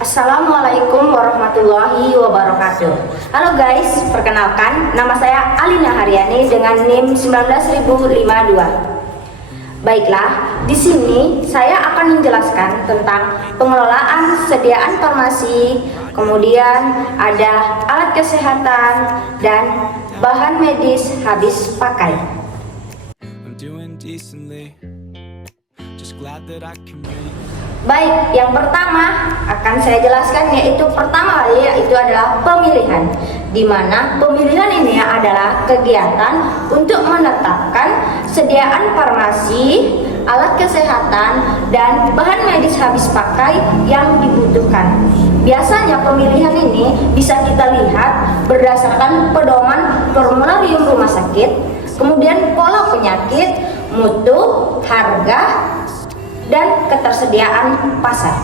Assalamualaikum warahmatullahi wabarakatuh. Halo guys, perkenalkan nama saya Alina Haryani dengan NIM 19052. Baiklah, di sini saya akan menjelaskan tentang pengelolaan sediaan farmasi, kemudian ada alat kesehatan dan bahan medis habis pakai. Baik, yang pertama akan saya jelaskan yaitu adalah pemilihan, di mana pemilihan ini adalah kegiatan untuk menetapkan sediaan farmasi, alat kesehatan, dan bahan medis habis pakai yang dibutuhkan. Biasanya pemilihan ini bisa kita lihat berdasarkan pedoman formularium rumah sakit, kemudian pola penyakit, mutu, harga, dan ketersediaan pasar.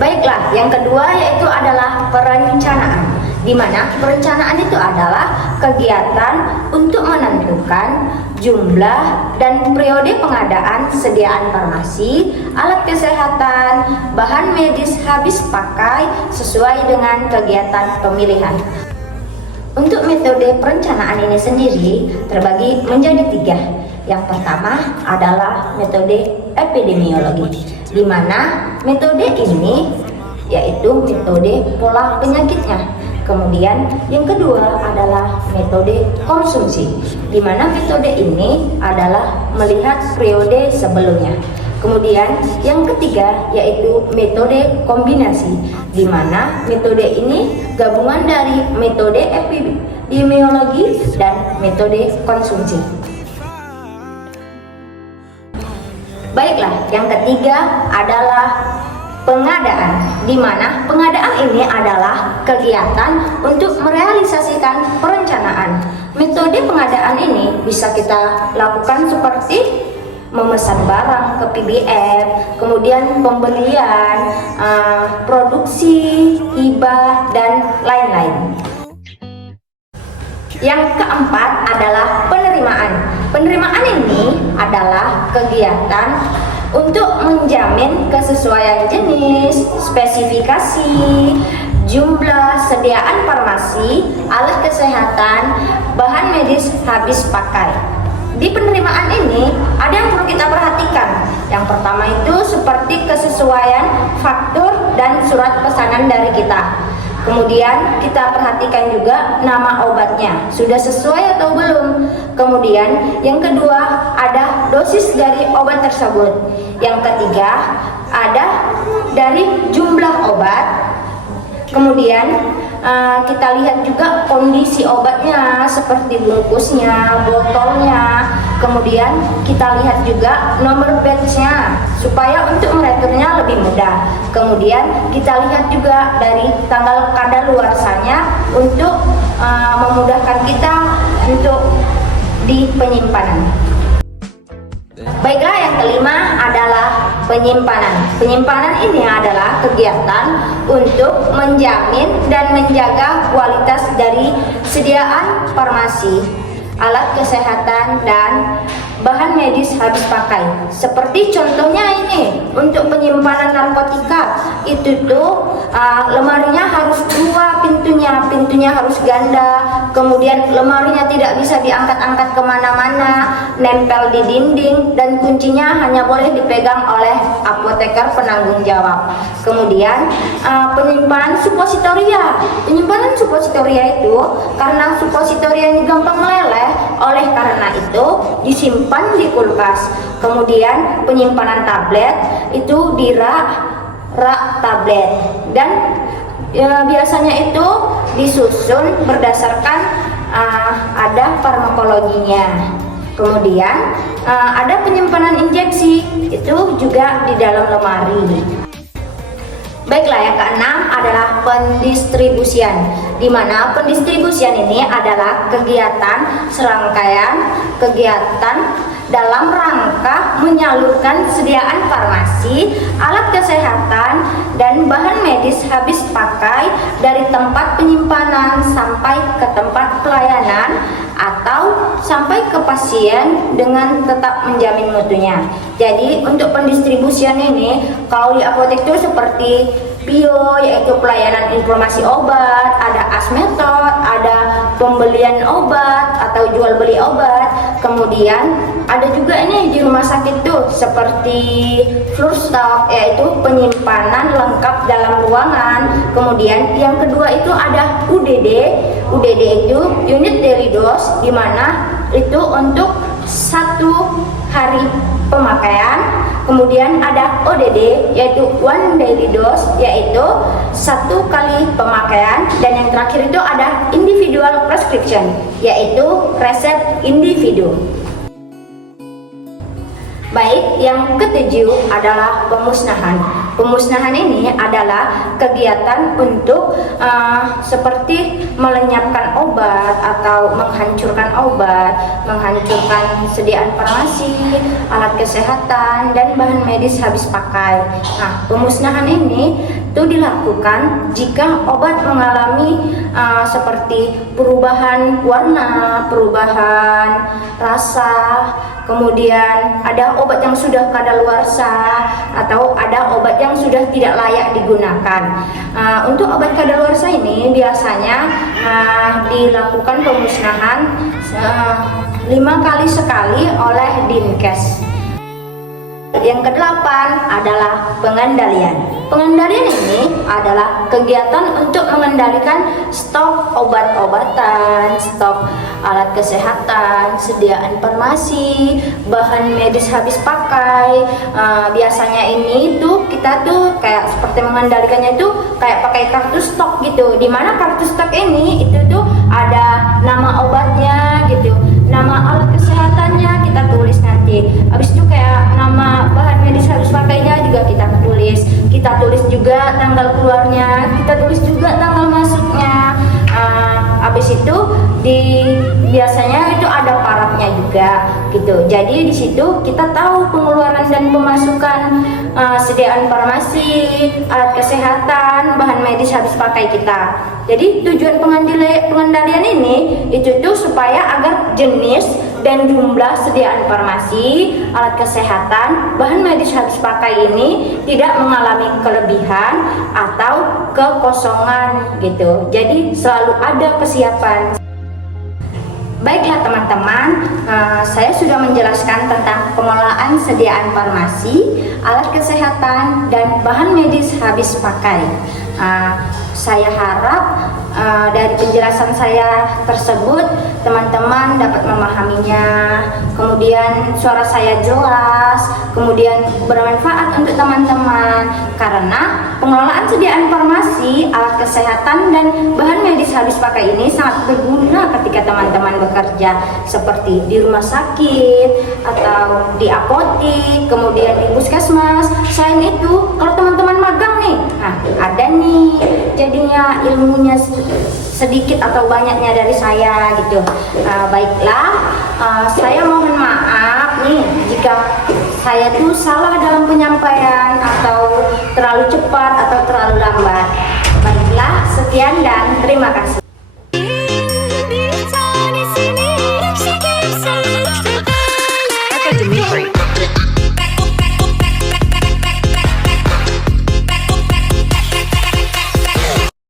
Baiklah, yang kedua yaitu adalah perencanaan, di mana perencanaan itu adalah kegiatan untuk menentukan jumlah dan periode pengadaan sediaan farmasi, alat kesehatan, bahan medis habis pakai sesuai dengan kegiatan pemilihan. Untuk metode perencanaan ini sendiri terbagi menjadi 3. Yang pertama adalah metode epidemiologi, di mana metode ini yaitu metode pola penyakitnya. Kemudian yang kedua adalah metode konsumsi, di mana metode ini adalah melihat periode sebelumnya. Kemudian yang ketiga yaitu metode kombinasi, di mana metode ini gabungan dari metode epidemiologi dan metode konsumsi. Baiklah, yang ketiga adalah pengadaan, di mana pengadaan ini adalah kegiatan untuk merealisasikan perencanaan. Metode pengadaan ini bisa kita lakukan seperti memesan barang ke PBR, kemudian pembelian, produksi, hibah, dan lain-lain. Yang keempat adalah penerimaan. Penerimaan ini adalah kegiatan untuk menjamin kesesuaian jenis, spesifikasi, jumlah sediaan farmasi, alat kesehatan, bahan medis habis pakai. Di penerimaan ini ada yang perlu kita perhatikan. Yang pertama itu seperti kesesuaian faktur dan surat pesanan dari kita. Kemudian kita perhatikan juga nama obatnya sudah sesuai atau belum. Kemudian yang kedua ada dosis dari obat tersebut. Yang ketiga ada dari jumlah obat. Kemudian kita lihat juga kondisi obatnya seperti bungkusnya, botolnya. Kemudian kita lihat juga nomor batch-nya supaya untuk mereturnya lebih mudah. Kemudian kita lihat juga dari tanggal kadaluarsanya untuk memudahkan kita untuk di penyimpanan. Baiklah, yang kelima adalah penyimpanan. Penyimpanan ini adalah kegiatan untuk menjamin dan menjaga kualitas dari sediaan farmasi, alat kesehatan, dan bahan medis habis pakai. Seperti contohnya ini, untuk penyimpanan narkotika, itu tuh lemarinya harus dua pintunya harus ganda. Kemudian lemarinya tidak bisa diangkat-angkat kemana-mana, nempel di dinding, dan kuncinya hanya boleh dipegang oleh apoteker penanggung jawab. Kemudian penyimpanan suppositoria. Penyimpanan suppositoria itu karena suppositoria ini gampang meleleh, oleh karena itu disimpan di kulkas. Kemudian penyimpanan tablet itu di rak tablet, dan biasanya itu disusun berdasarkan ada farmakologinya. Kemudian ada penyimpanan injeksi, itu juga di dalam lemari. Baiklah, yang keenam adalah pendistribusian, di mana pendistribusian ini adalah kegiatan serangkaian kegiatan dalam rangka menyalurkan sediaan farmasi, alat kesehatan, dan bahan medis habis pakai dari tempat penyimpanan sampai ke tempat pelayanan atau sampai ke pasien dengan tetap menjamin mutunya. Jadi untuk pendistribusian ini, kalau di apotek itu seperti PIO, yaitu pelayanan informasi obat, ada Asmetod, ada pembelian obat atau jual beli obat. Kemudian ada juga ini di rumah sakit tuh seperti floor stock, yaitu penyimpanan lengkap dalam ruangan. Kemudian yang kedua itu ada UDD. UDD itu unit daily dose, di mana itu untuk 1 hari pemakaian. Kemudian ada ODD, yaitu one daily dose, yaitu 1 kali pemakaian. Dan yang terakhir itu ada individual prescription, yaitu resep individu. Baik, yang ketujuh adalah pemusnahan. Pemusnahan ini adalah kegiatan untuk seperti melenyapkan obat atau menghancurkan obat, menghancurkan sediaan farmasi, alat kesehatan, dan bahan medis habis pakai. Nah, pemusnahan ini itu dilakukan jika obat mengalami seperti perubahan warna, perubahan rasa, kemudian ada obat yang sudah kadaluarsa atau ada obat yang sudah tidak layak digunakan. Untuk obat kadaluarsa ini biasanya dilakukan pemusnahan 5 kali sekali oleh Dinkes. Yang kedelapan adalah pengendalian. Pengendalian ini adalah kegiatan untuk mengendalikan stok obat-obatan, stok alat kesehatan, sediaan farmasi, bahan medis habis pakai. Biasanya ini tuh kita tuh kayak seperti mengendalikannya itu kayak pakai kartu stok gitu. Dimana kartu stok ini itu tuh ada nama obatnya gitu, nama alat kesehatannya kita tulis nanti. Habis itu kayak nama bahan medis harus pakainya juga kita tulis. Kita tulis juga tanggal keluarnya, kita tulis juga tanggal masuknya. Habis itu biasanya itu ada parafnya juga gitu. Jadi di situ kita tahu pengeluaran dan pemasukan sediaan farmasi, alat kesehatan, bahan medis habis pakai kita. Jadi tujuan pengendalian ini itu tuh supaya agar jenis dan jumlah sediaan farmasi, alat kesehatan, bahan medis habis pakai ini tidak mengalami kelebihan atau kekosongan gitu. Jadi selalu ada kesiapan. Baiklah teman-teman, saya sudah menjelaskan tentang pengelolaan sediaan farmasi, alat kesehatan, dan bahan medis habis pakai. Saya harap dari penjelasan saya tersebut teman-teman dapat memahaminya, kemudian suara saya jelas, kemudian bermanfaat untuk teman-teman, karena pengelolaan sediaan farmasi, alat kesehatan, dan bahan medis habis pakai ini sangat berguna ketika teman-teman bekerja seperti di rumah sakit atau di apotik, kemudian di puskesmas. Selain itu, kalau teman-teman magang nih, ada nih jadinya ilmunya sedikit atau banyaknya dari saya gitu. Baiklah, saya mohon maaf nih jika saya tuh salah dalam penyampaian atau terlalu cepat atau terlalu lambat. Baiklah, sekian dan terima kasih.